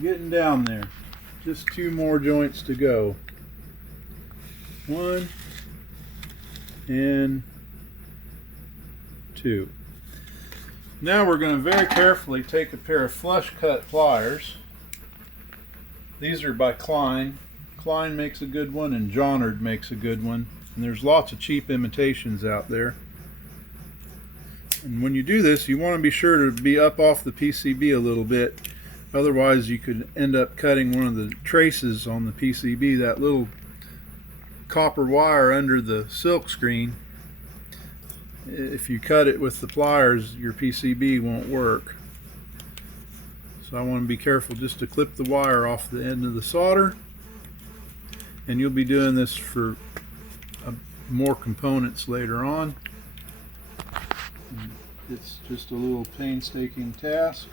Getting down there. Just 2 more joints to go. 1 and 2. Now we're going to very carefully take a pair of flush cut pliers. These are by Klein. Klein makes a good one and Jonard makes a good one. And there's lots of cheap imitations out there. And when you do this, you want to be sure to be up off the PCB a little bit. Otherwise you could end up cutting one of the traces on the PCB, that little copper wire under the silk screen. If you cut it with the pliers, your PCB won't work. So I want to be careful just to clip the wire off the end of the solder. And you'll be doing this for more components later on. It's just a little painstaking task.